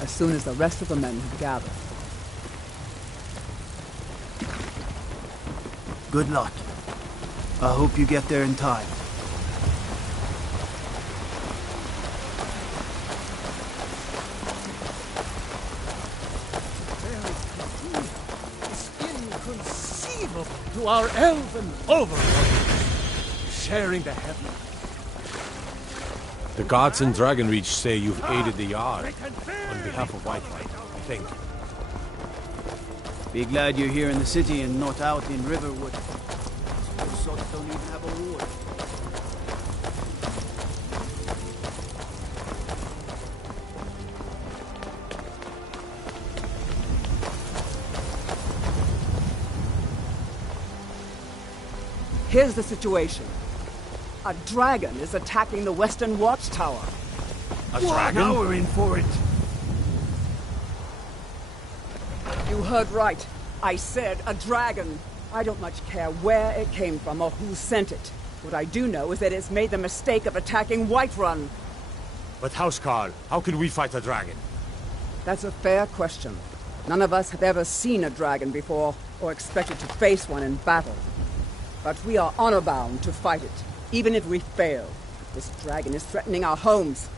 as soon as the rest of the men have gathered. Good luck. I hope you get there in time. It's inconceivable to our elven overlord, sharing the heaven. The gods in Dragonreach say you've aided the Jarl on behalf of Whitelight. Thank you. Be glad you're here in the city and not out in Riverwood. Those sorts don't even have a ward. Here's the situation. A dragon is attacking the Western Watchtower. A dragon? Now we're in for it. You heard right. I said a dragon. I don't much care where it came from or who sent it. What I do know is that it's made the mistake of attacking Whiterun. But Housecarl, how can we fight a dragon? That's a fair question. None of us have ever seen a dragon before, or expected to face one in battle. But we are honor-bound to fight it, even if we fail. This dragon is threatening our homes.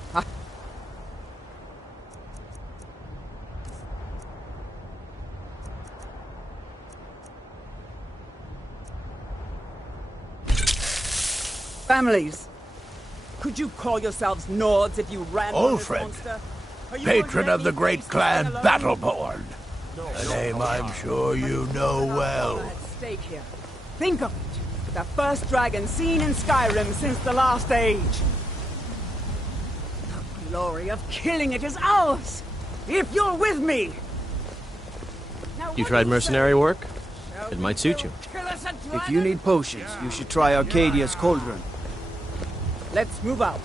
Families. Could you call yourselves Nords if you ran from this Ulfred, monster? Are you patron going of to the let me great face clan this alone? Battleborn. A name I'm sure you know well. At stake here. Think of it. The first dragon seen in Skyrim since the last age. The glory of killing it is ours. If you're with me. Now, You what tried do mercenary say? work? Shall It we might suit go you. kill us a If dragon? you need potions, you should try Arcadia's Cauldron. Let's move out.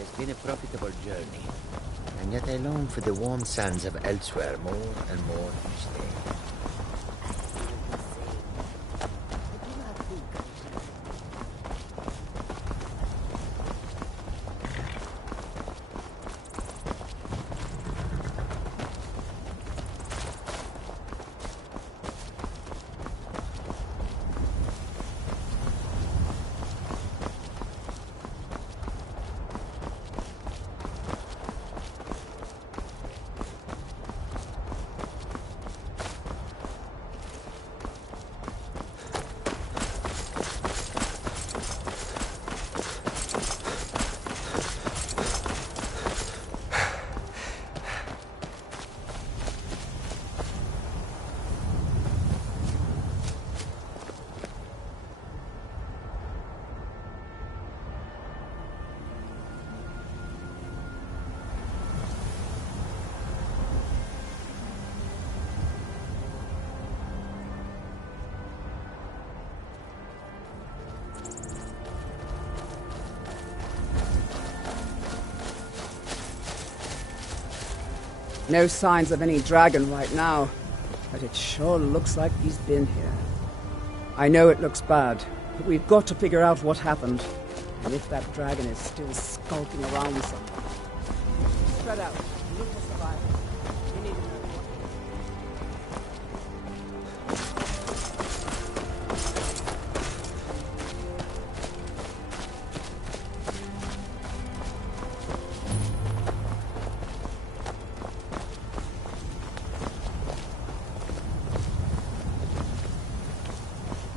It's been a profitable journey, and yet I long for the warm sands of elsewhere more and more each day. No signs of any dragon right now, but it sure looks like he's been here. I know it looks bad, but we've got to figure out what happened, and if that dragon is still skulking around somewhere. Spread out. Look for survival. We need to know what.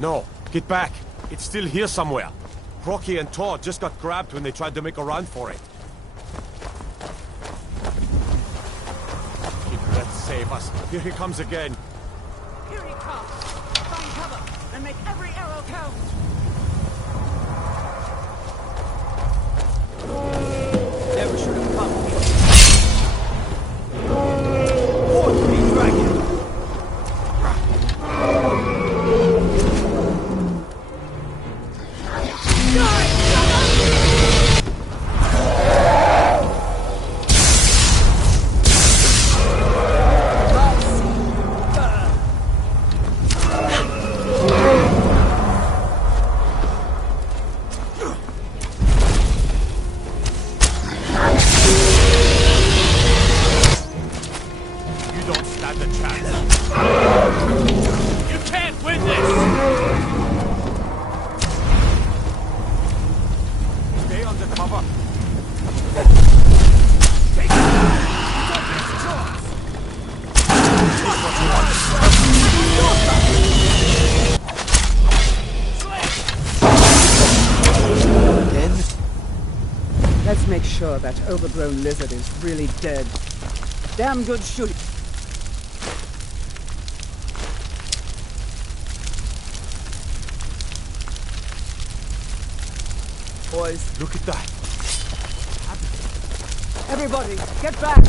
No, get back. It's still here somewhere. Crocky and Tor just got grabbed when they tried to make a run for it. Let's save us. Here he comes again. Here he comes! Find cover and make every arrow count! Never should have come. Forth me, dragon! Let's make sure that overgrown lizard is really dead. Damn good shooting. Boys, Look at that. everybody, get back!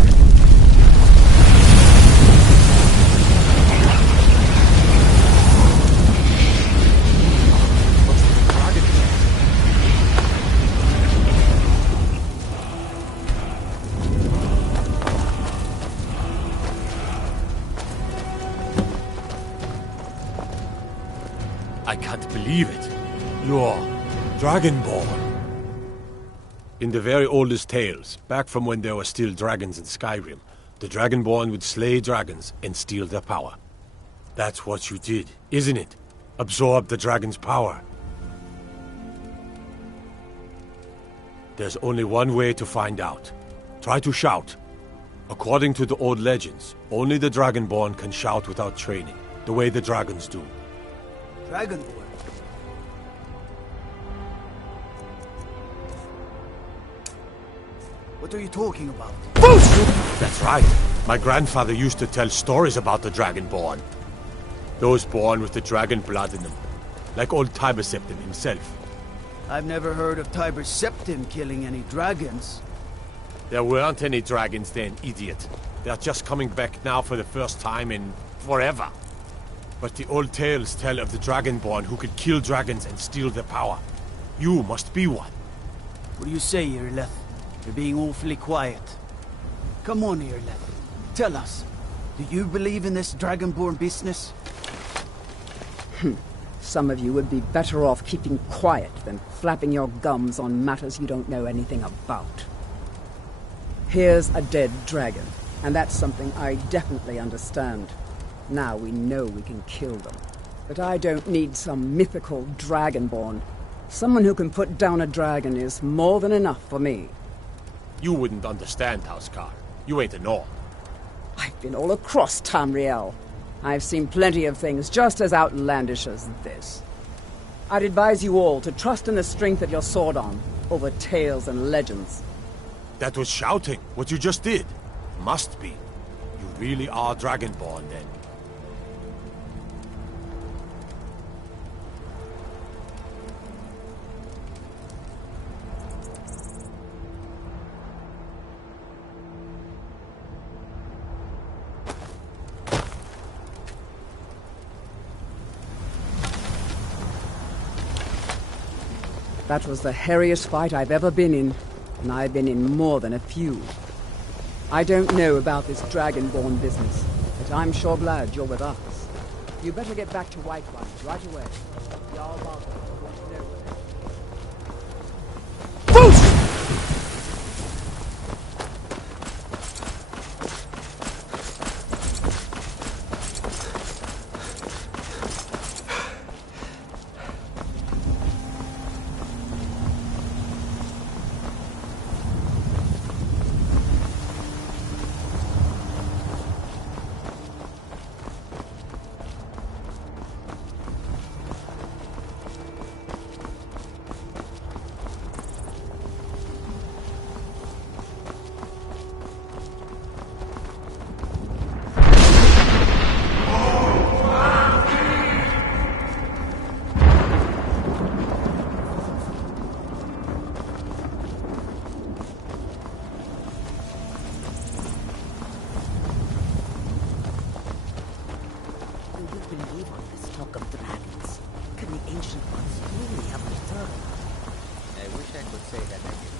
I can't believe it. You're Dragonborn. In the very oldest tales, back from when there were still dragons in Skyrim, the Dragonborn would slay dragons and steal their power. That's what you did, isn't it? Absorb the dragon's power. There's only one way to find out. Try to shout. According to the old legends, only the Dragonborn can shout without training, the way the dragons do. Dragonborn. What are you talking about? That's right. My grandfather used to tell stories about the Dragonborn. Those born with the dragon blood in them. Like old Tiber Septim himself. I've never heard of Tiber Septim killing any dragons. There weren't any dragons then, idiot. They're just coming back now for the first time in forever. But the old tales tell of the Dragonborn who could kill dragons and steal their power. You must be one. What do you say, Irleth? You're being awfully quiet. Come on, Irleth. Tell us. Do you believe in this Dragonborn business? Some of you would be better off keeping quiet than flapping your gums on matters you don't know anything about. Here's a dead dragon, and that's something I definitely understand. Now we know we can kill them. But I don't need some mythical Dragonborn. Someone who can put down a dragon is more than enough for me. You wouldn't understand, Housecar. You ain't a Nord. I've been all across Tamriel. I've seen plenty of things just as outlandish as this. I'd advise you all to trust in the strength of your sword arm over tales and legends. That was shouting, what you just did. Must be. You really are Dragonborn, then. That was the hairiest fight I've ever been in, and I've been in more than a few. I don't know about this Dragonborn business, but I'm sure glad you're with us. You better get back to Whiterun right away. Jarl Baldur wants to know where... I could say that I did.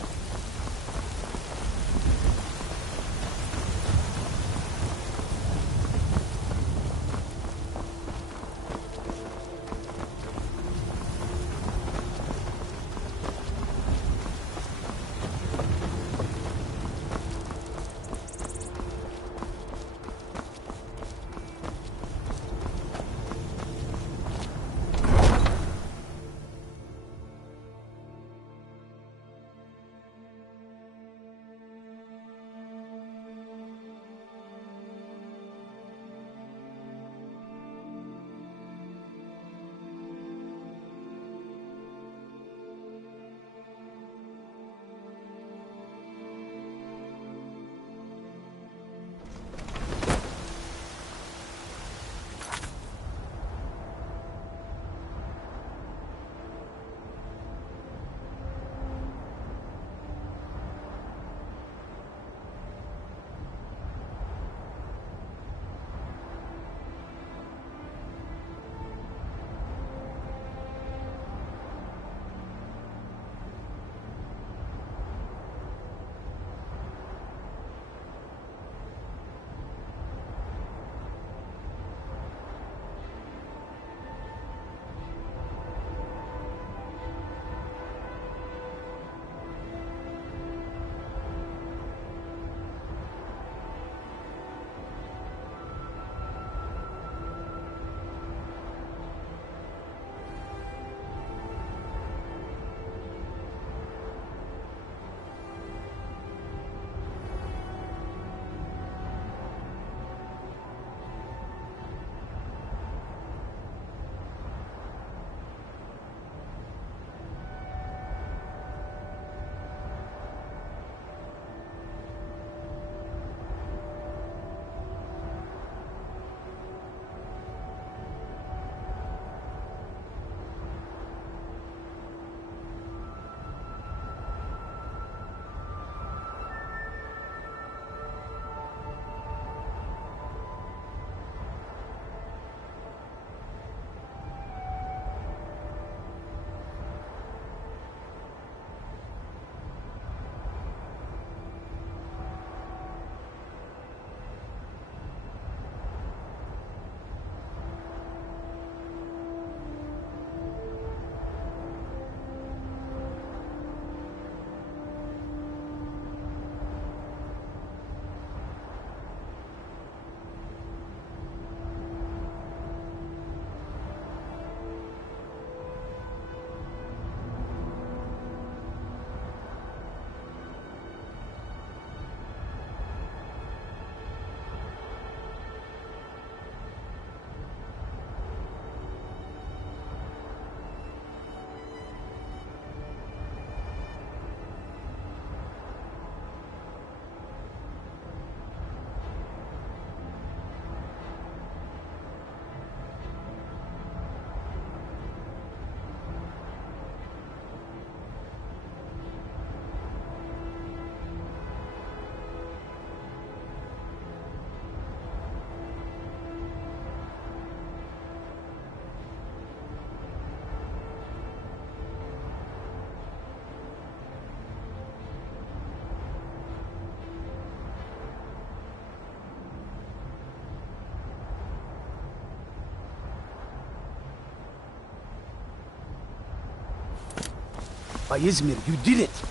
By Izmir, you did it!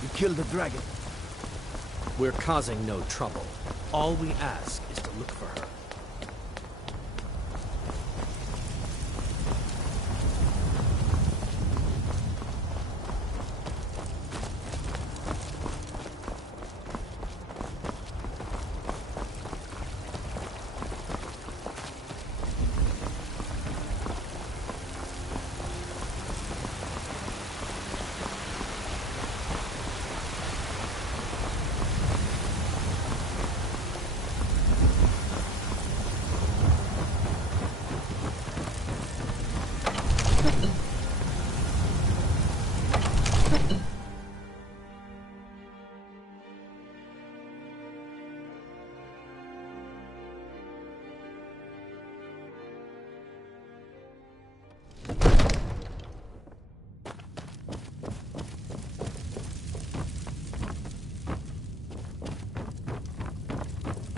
You killed the dragon. We're causing no trouble. All we ask is to look for her.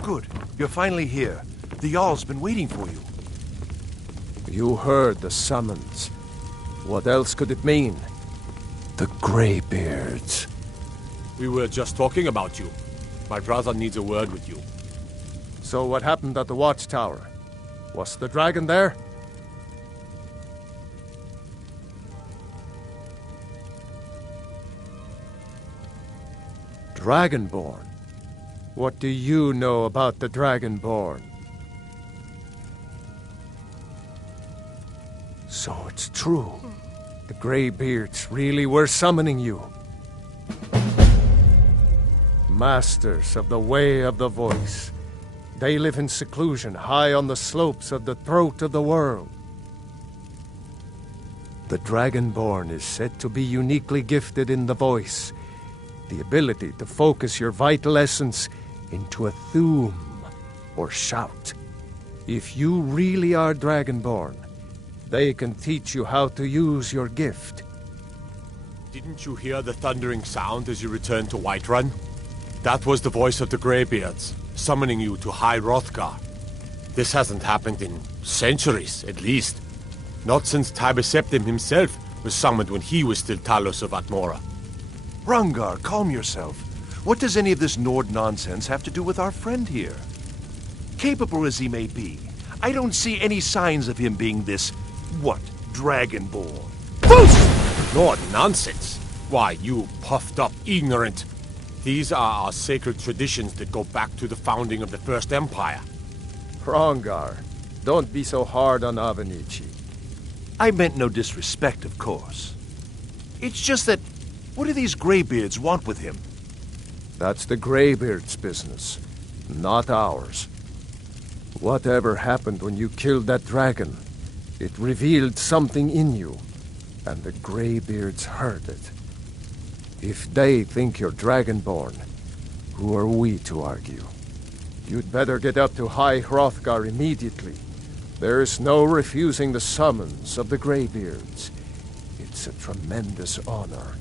Good. You're finally here. The Jarl's been waiting for you. You heard the summons. What else could it mean? The Greybeards. We were just talking about you. My brother needs a word with you. So what happened at the watchtower? Was the dragon there? Dragonborn? What do you know about the Dragonborn? So it's true. The Greybeards really were summoning you. Masters of the Way of the Voice. They live in seclusion high on the slopes of the throat of the world. The Dragonborn is said to be uniquely gifted in the voice, the ability to focus your vital essence into a thum, or shout. If you really are Dragonborn, they can teach you how to use your gift. Didn't you hear the thundering sound as you returned to Whiterun? That was the voice of the Greybeards, summoning you to High Hrothgar. This hasn't happened in centuries, at least. Not since Tiber Septim himself was summoned when he was still Talos of Atmora. Hrongar, calm yourself. What does any of this Nord nonsense have to do with our friend here? Capable as he may be, I don't see any signs of him being this, Dragonborn. Nord nonsense? Why, you puffed up ignorant. These are our sacred traditions that go back to the founding of the First Empire. Hrongar, don't be so hard on Avenici. I meant no disrespect, of course. It's just that, what do these Greybeards want with him? That's the Greybeards' business, not ours. Whatever happened when you killed that dragon, it revealed something in you, and the Greybeards heard it. If they think you're Dragonborn, who are we to argue? You'd better get up to High Hrothgar immediately. There's no refusing the summons of the Greybeards. It's a tremendous honor.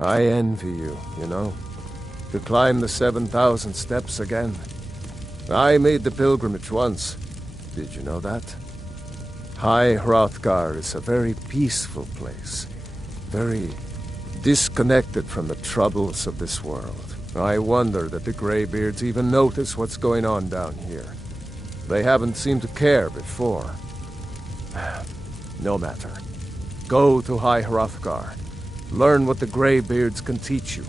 I envy you, you know. To climb the 7,000 steps again. I made the pilgrimage once. Did you know that? High Hrothgar is a very peaceful place. Very disconnected from the troubles of this world. I wonder that the Greybeards even notice what's going on down here. They haven't seemed to care before. No matter. Go to High Hrothgar. Learn what the Greybeards can teach you.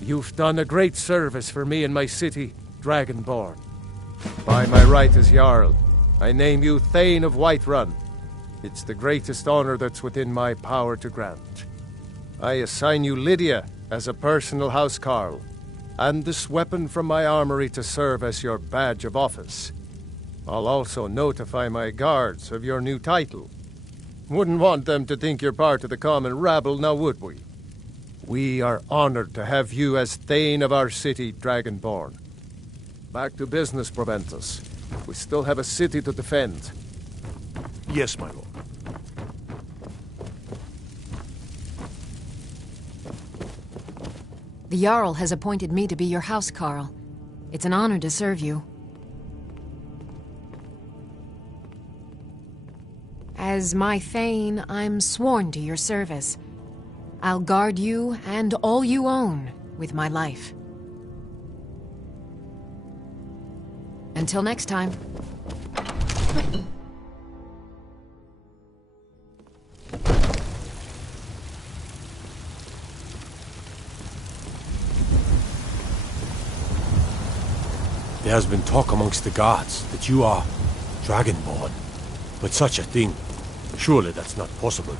You've done a great service for me and my city, Dragonborn. By my right as Jarl, I name you Thane of Whiterun. It's the greatest honor that's within my power to grant. I assign you Lydia as a personal housecarl, and this weapon from my armory to serve as your badge of office. I'll also notify my guards of your new title. Wouldn't want them to think you're part of the common rabble, now would we? We are honored to have you as Thane of our city, Dragonborn. Back to business, Proventus. We still have a city to defend. Yes, my lord. The Jarl has appointed me to be your housecarl. It's an honor to serve you. As my Thane, I'm sworn to your service. I'll guard you and all you own with my life. Until next time. There has been talk amongst the gods that you are Dragonborn. But such a thing, surely that's not possible.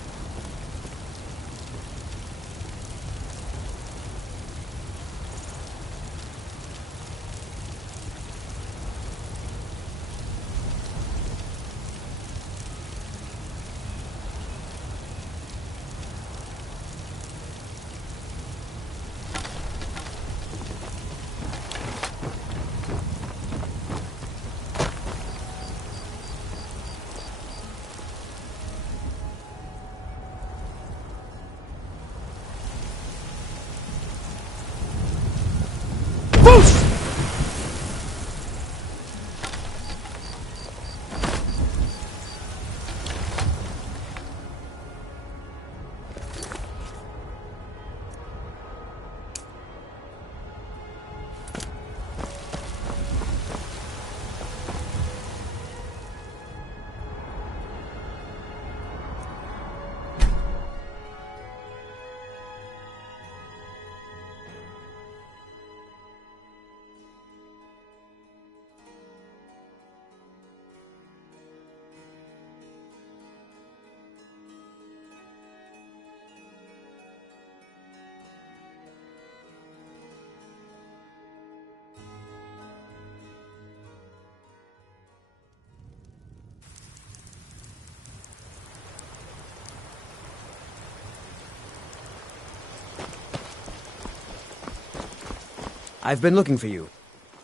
I've been looking for you.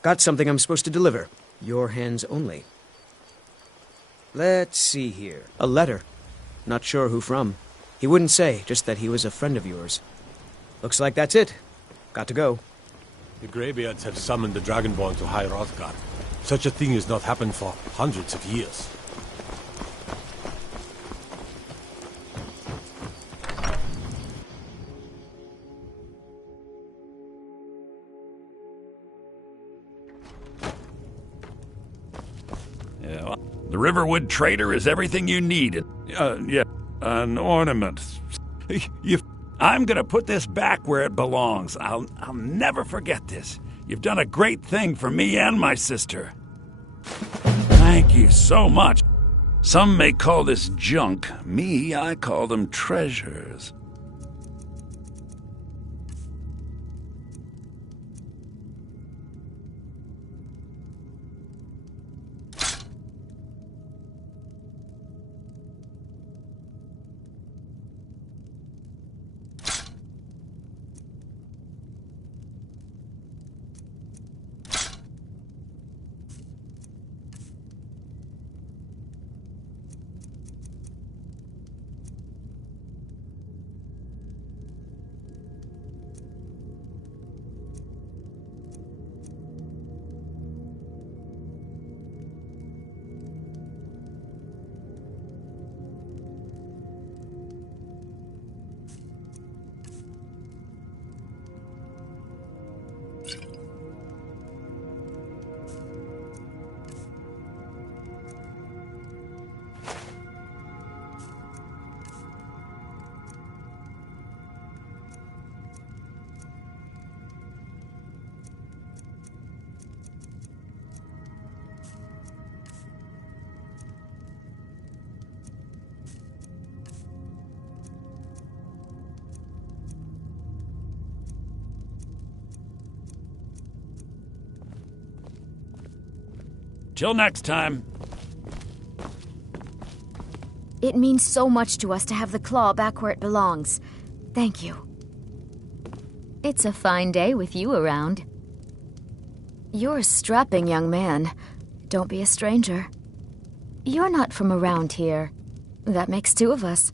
Got something I'm supposed to deliver. Your hands only. Let's see here. A letter. Not sure who from. He wouldn't say, just that he was a friend of yours. Looks like that's it. Got to go. The Greybeards have summoned the Dragonborn to High Hrothgar. Such a thing has not happened for hundreds of years. The Riverwood Trader is everything you need. An ornament. I'm gonna put this back where it belongs. I'll never forget this. You've done a great thing for me and my sister. Thank you so much. Some may call this junk. Me, I call them treasures. Till next time. It means so much to us to have the claw back where it belongs. Thank you. It's a fine day with you around. You're a strapping young man. Don't be a stranger. You're not from around here. That makes two of us.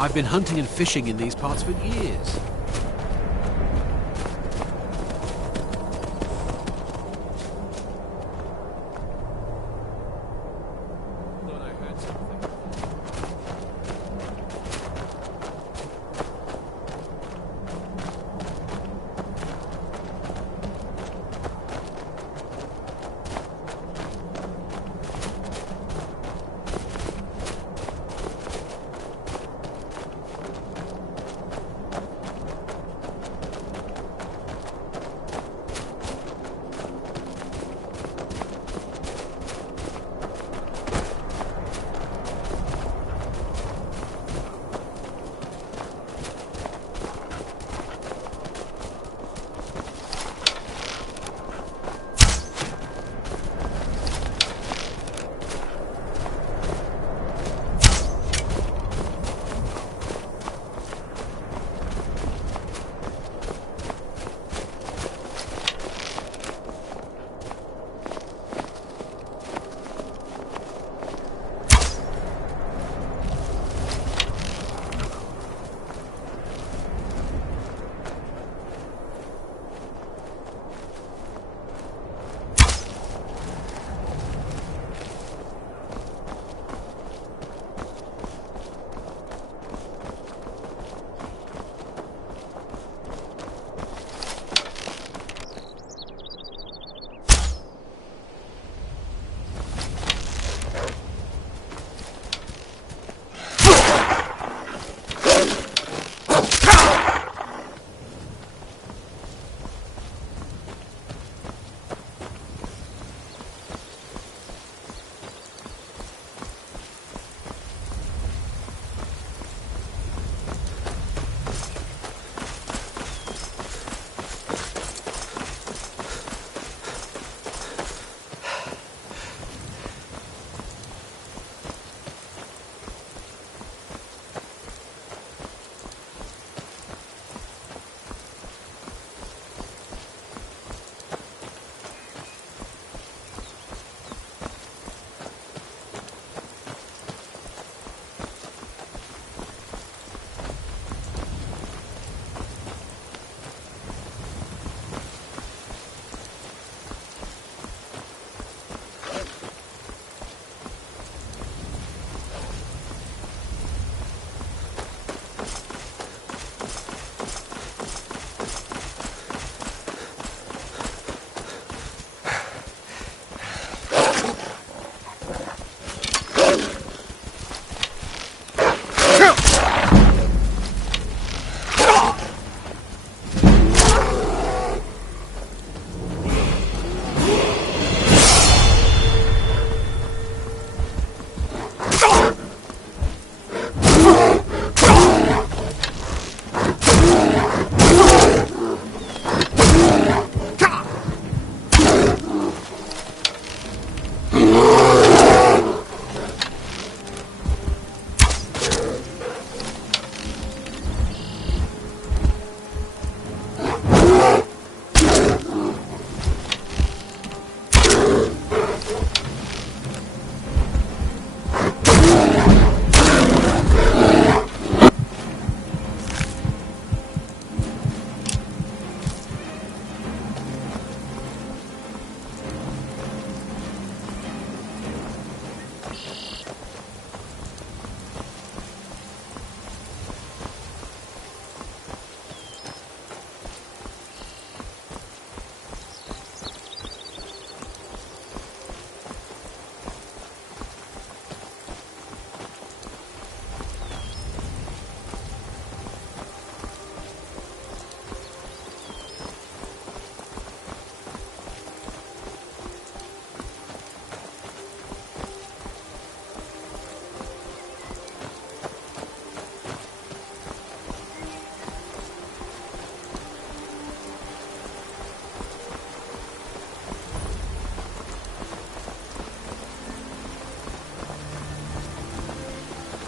I've been hunting and fishing in these parts for years.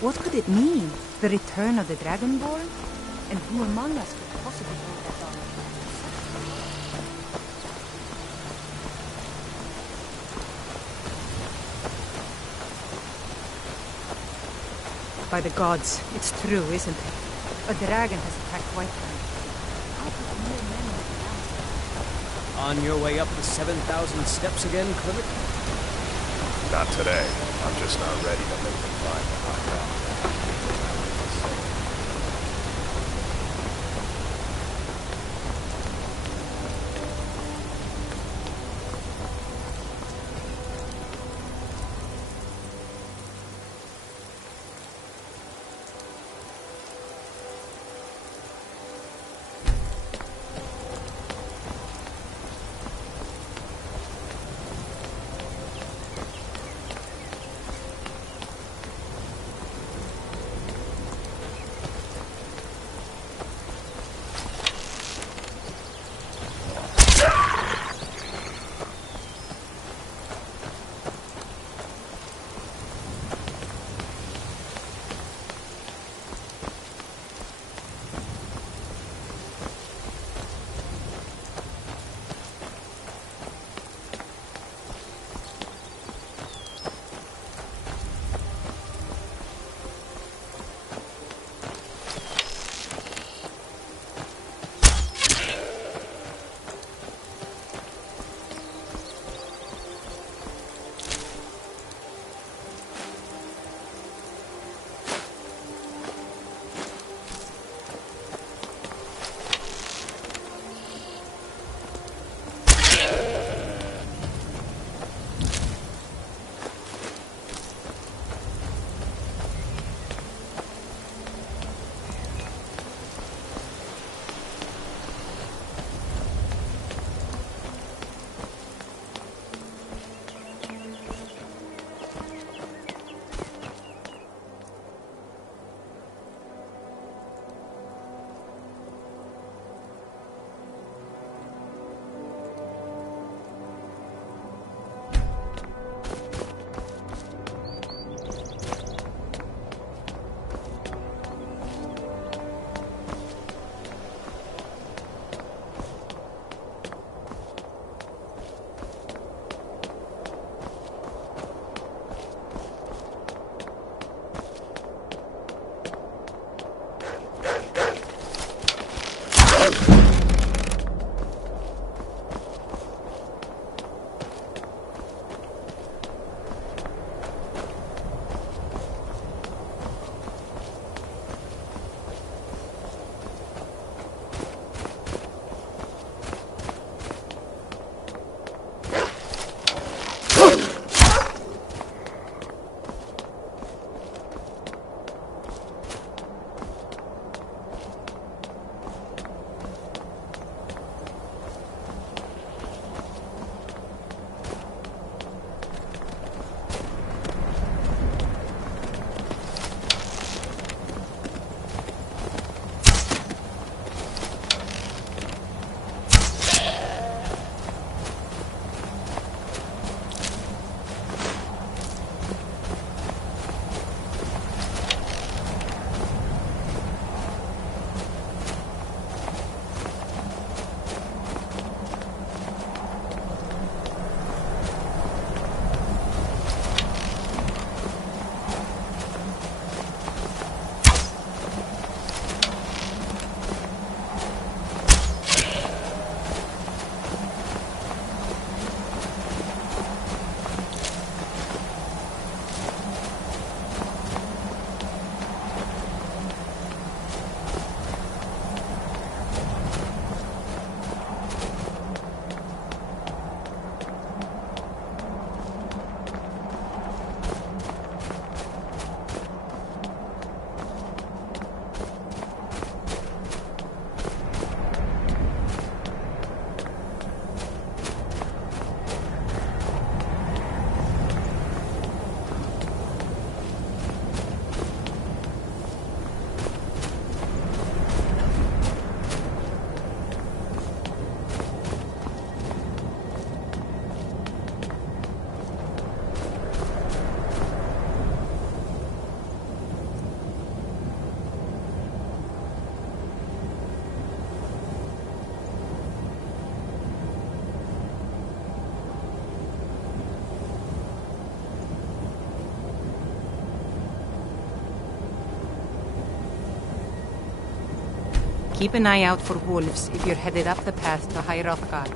What could it mean? The return of the Dragonborn? And who among us could possibly hold that honor? By the gods, it's true, isn't it? A dragon has attacked Whiterun. How could mere men make an answer? On your way up the 7,000 steps again, Clement? Not today. I'm just not ready to make them climb the high ground. Keep an eye out for wolves if you're headed up the path to High Hrothgar.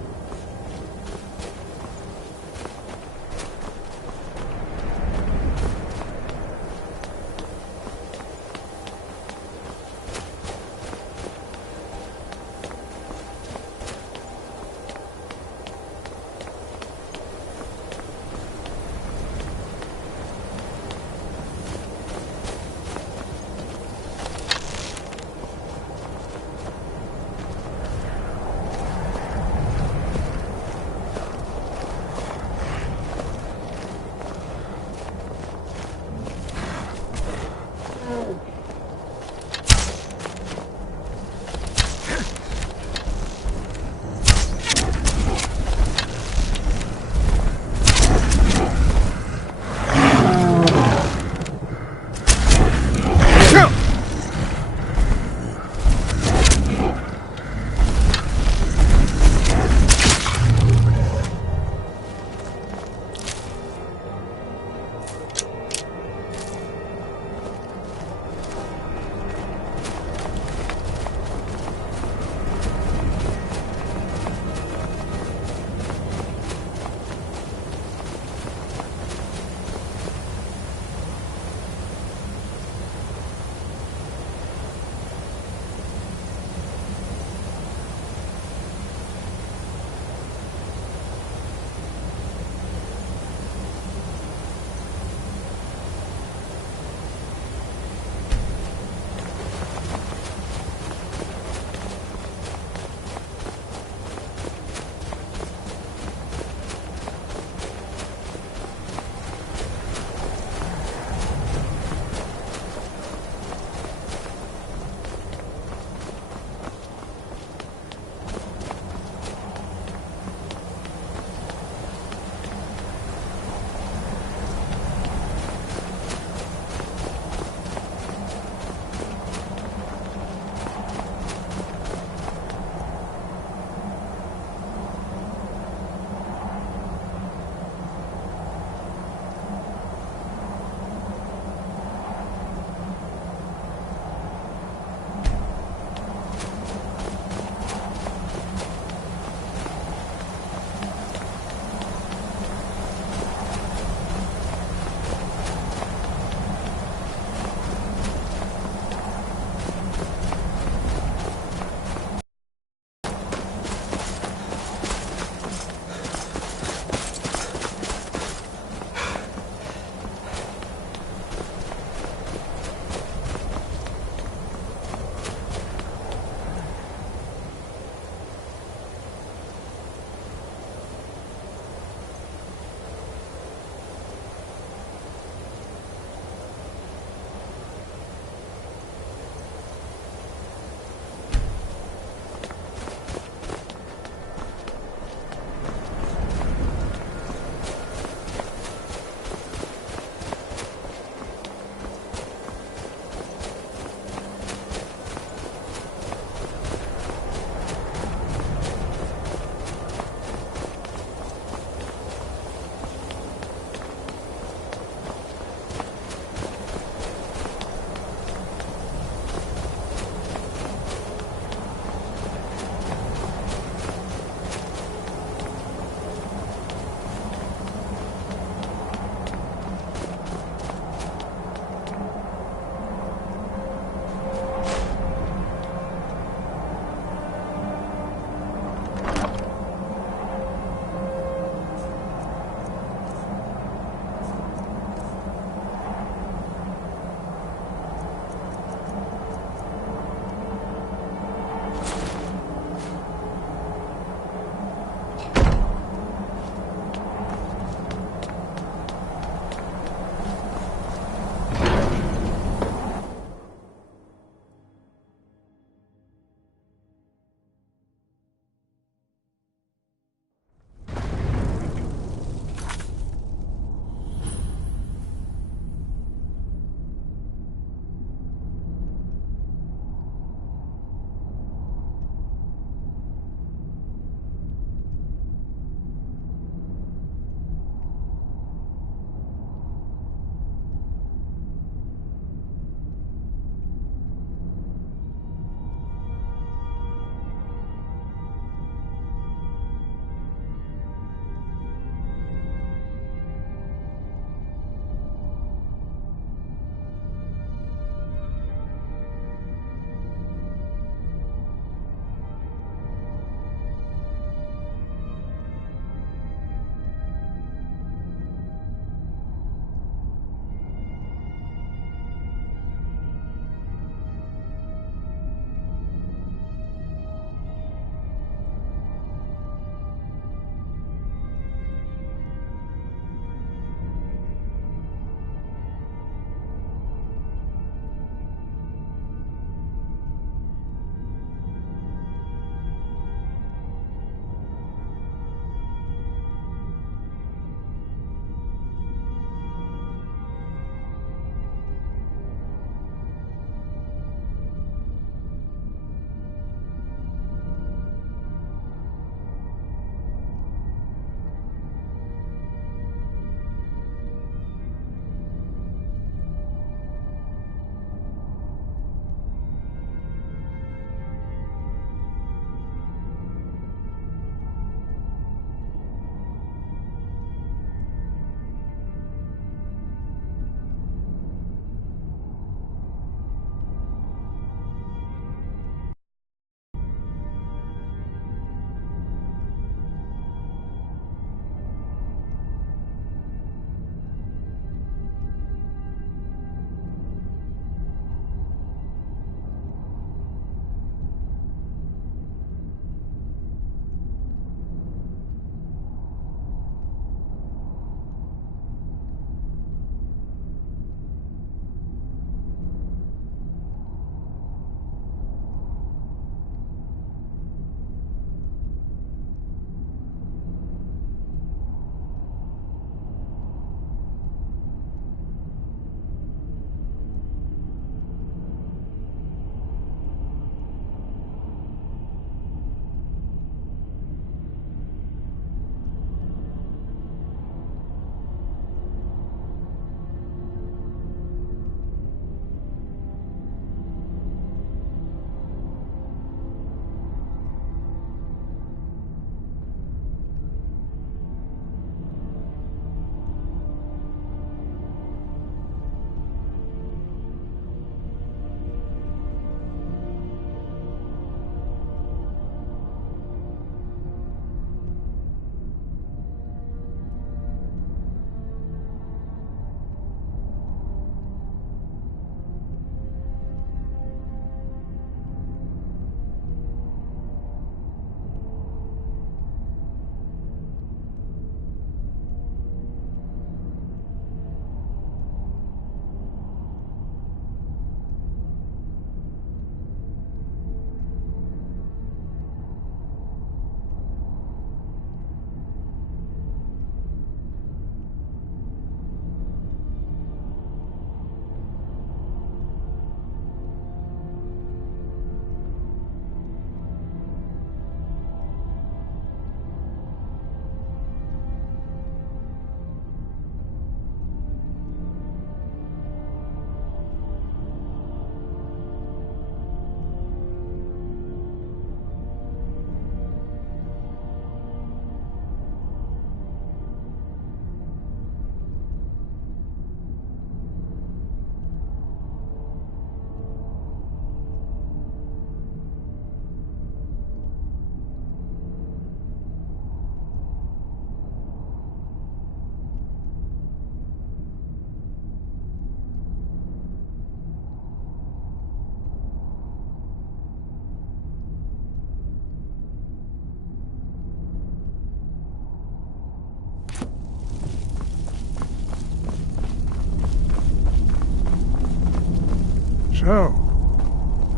So,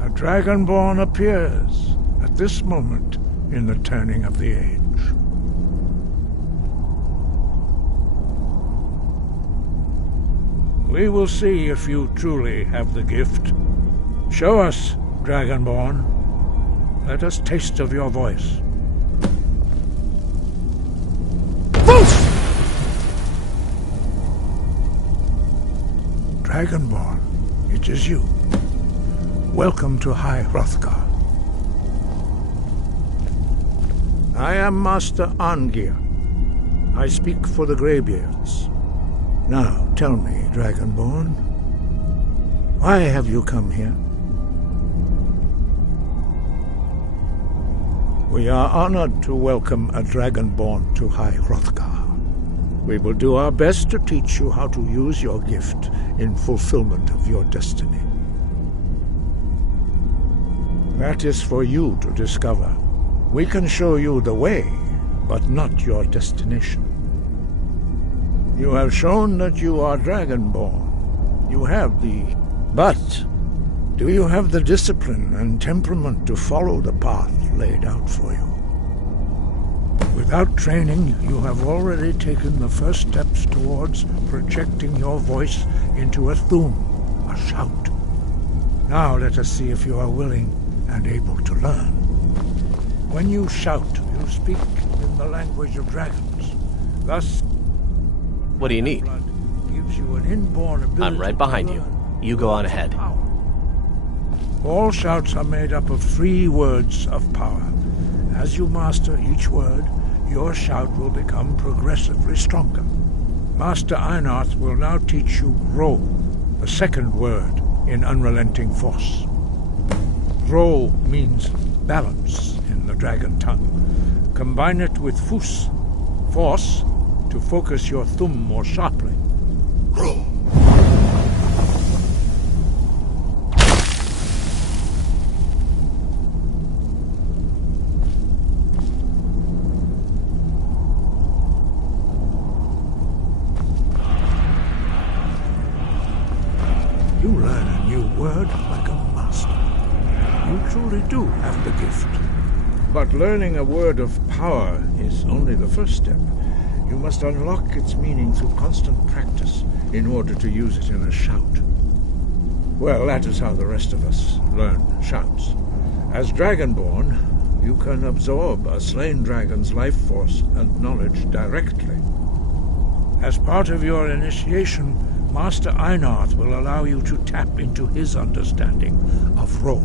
a Dragonborn appears at this moment in the turning of the age. We will see if you truly have the gift. Show us, Dragonborn. Let us taste of your voice. Dragonborn, it is you. Welcome to High Hrothgar. I am Master Arngir. I speak for the Greybeards. Now, tell me, Dragonborn, why have you come here? We are honored to welcome a Dragonborn to High Hrothgar. We will do our best to teach you how to use your gift in fulfillment of your destiny. That is for you to discover. We can show you the way, but not your destination. You have shown that you are Dragonborn. You have the... But do you have the discipline and temperament to follow the path laid out for you? Without training, you have already taken the first steps towards projecting your voice into a thum, a shout. Now let us see if you are willing and able to learn. When you shout, you speak in the language of dragons. Thus, what do you need? Gives you an inborn ability. I'm right behind you. You go on ahead. All shouts are made up of 3 words of power. As you master each word, your shout will become progressively stronger. Master Einarth will now teach you Ro, the second word in Unrelenting Force. Ro means balance in the dragon tongue. Combine it with Fus, force, to focus your thumb more sharply. Ro. You learn a new word like a master. You truly do have the gift. But learning a word of power is only the first step. You must unlock its meaning through constant practice in order to use it in a shout. Well, that is how the rest of us learn shouts. As Dragonborn, you can absorb a slain dragon's life force and knowledge directly. As part of your initiation, Master Einarth will allow you to tap into his understanding of Ro.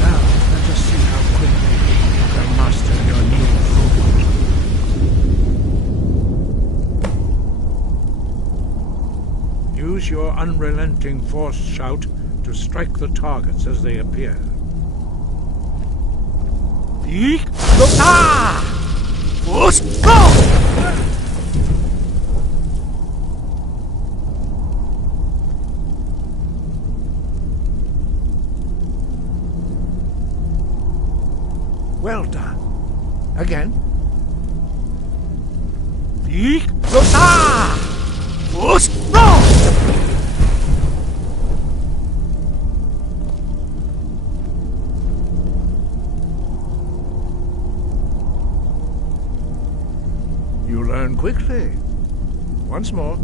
Now, let us see how quickly you can master your new Ro. Use your unrelenting force shout to strike the targets as they appear. Well done. Again. You learn quickly. Once more.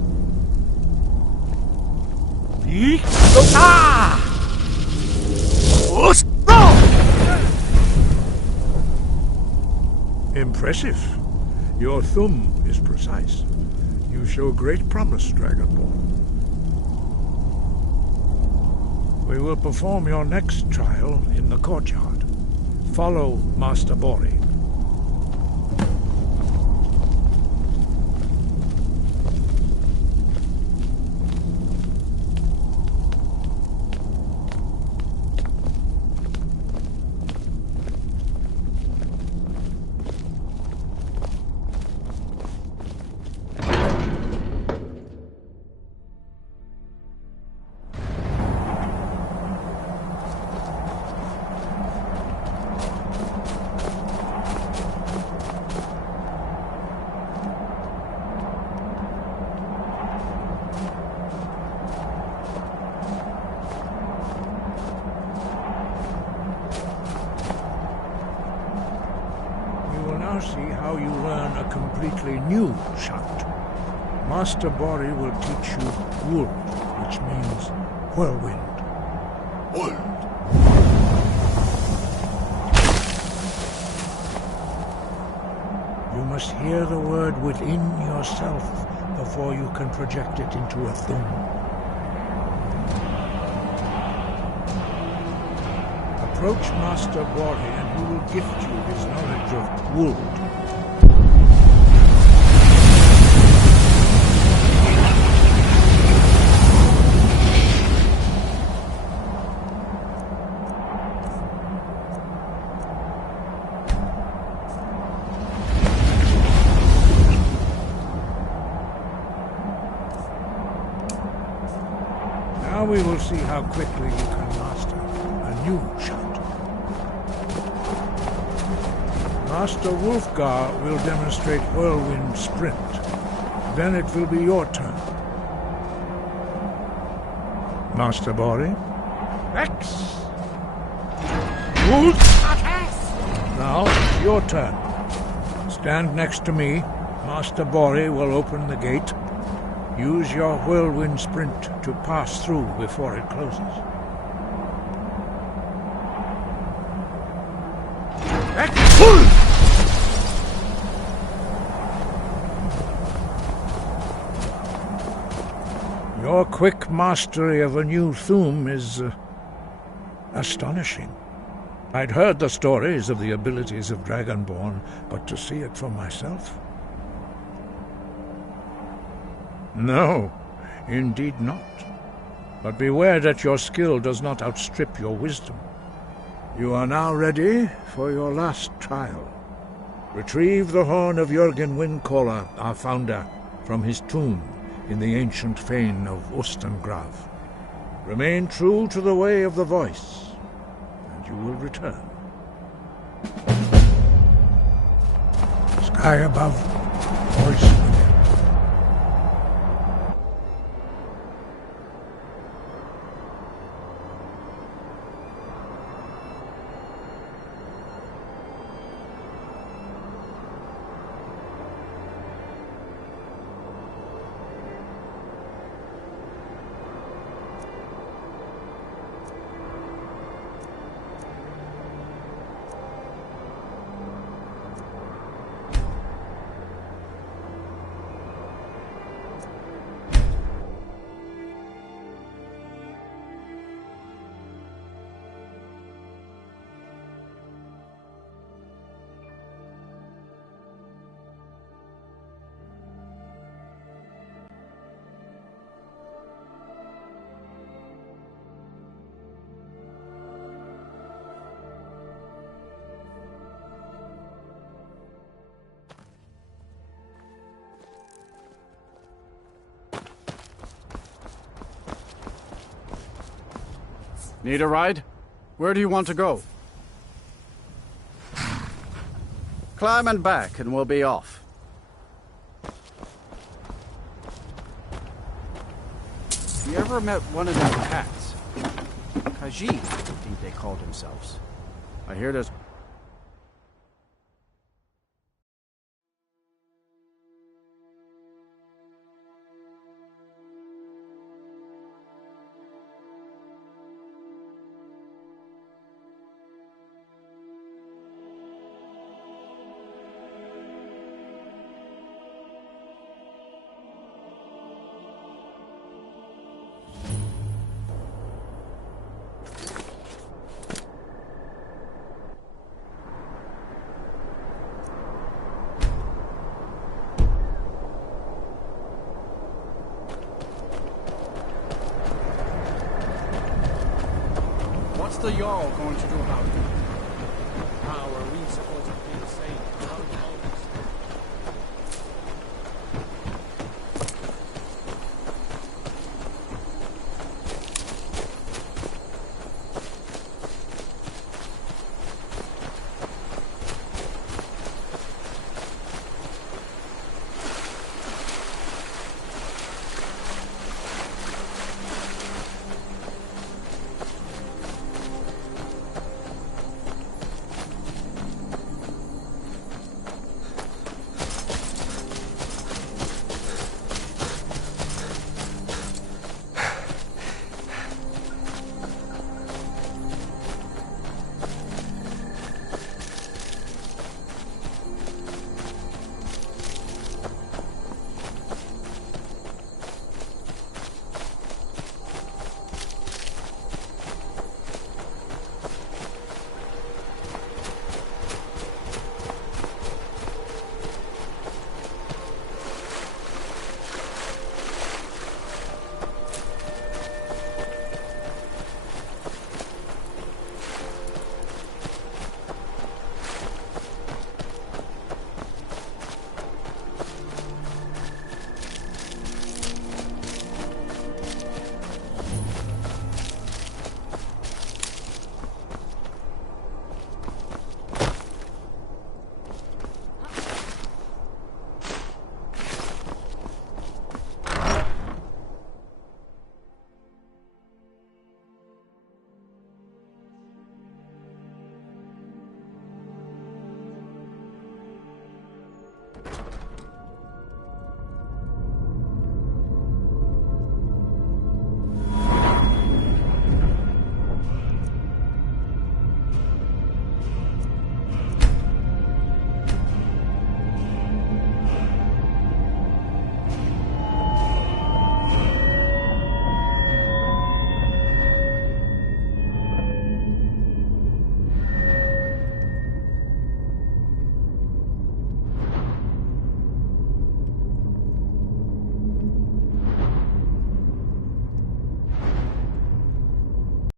Impressive. Your thumb is precise. You show great promise, Dragonborn. We will perform your next trial in the courtyard. Follow Master Bori. how you learn a completely new shout. Master Bori will teach you Wood, which means whirlwind. Wood. You must hear the word within yourself before you can project it into a thum. Approach Master Bori and he will gift you his knowledge of Wood. Now we will see how quickly you can master a new shout. Master Wolfgar will demonstrate Whirlwind Sprint. Then it will be your turn. Master Bori? X! Wood! Now it's your turn. Stand next to me. Master Bori will open the gate. Use your Whirlwind Sprint to pass through before it closes. Your quick mastery of a new Thum is astonishing. I'd heard the stories of the abilities of Dragonborn, but to see it for myself? No, indeed not. But beware that your skill does not outstrip your wisdom. You are now ready for your last trial. Retrieve the horn of Jürgen Windcaller, our founder, from his tomb in the ancient fane of Ostengrav. Remain true to the way of the voice, and you will return. Sky above, voice within. Need a ride? Where do you want to go? Climb and back and we'll be off. You ever met one of them cats? Khajiit, I think they called themselves. I hear there's... What's the Jarl going to do about it? How are we supposed to feel safe?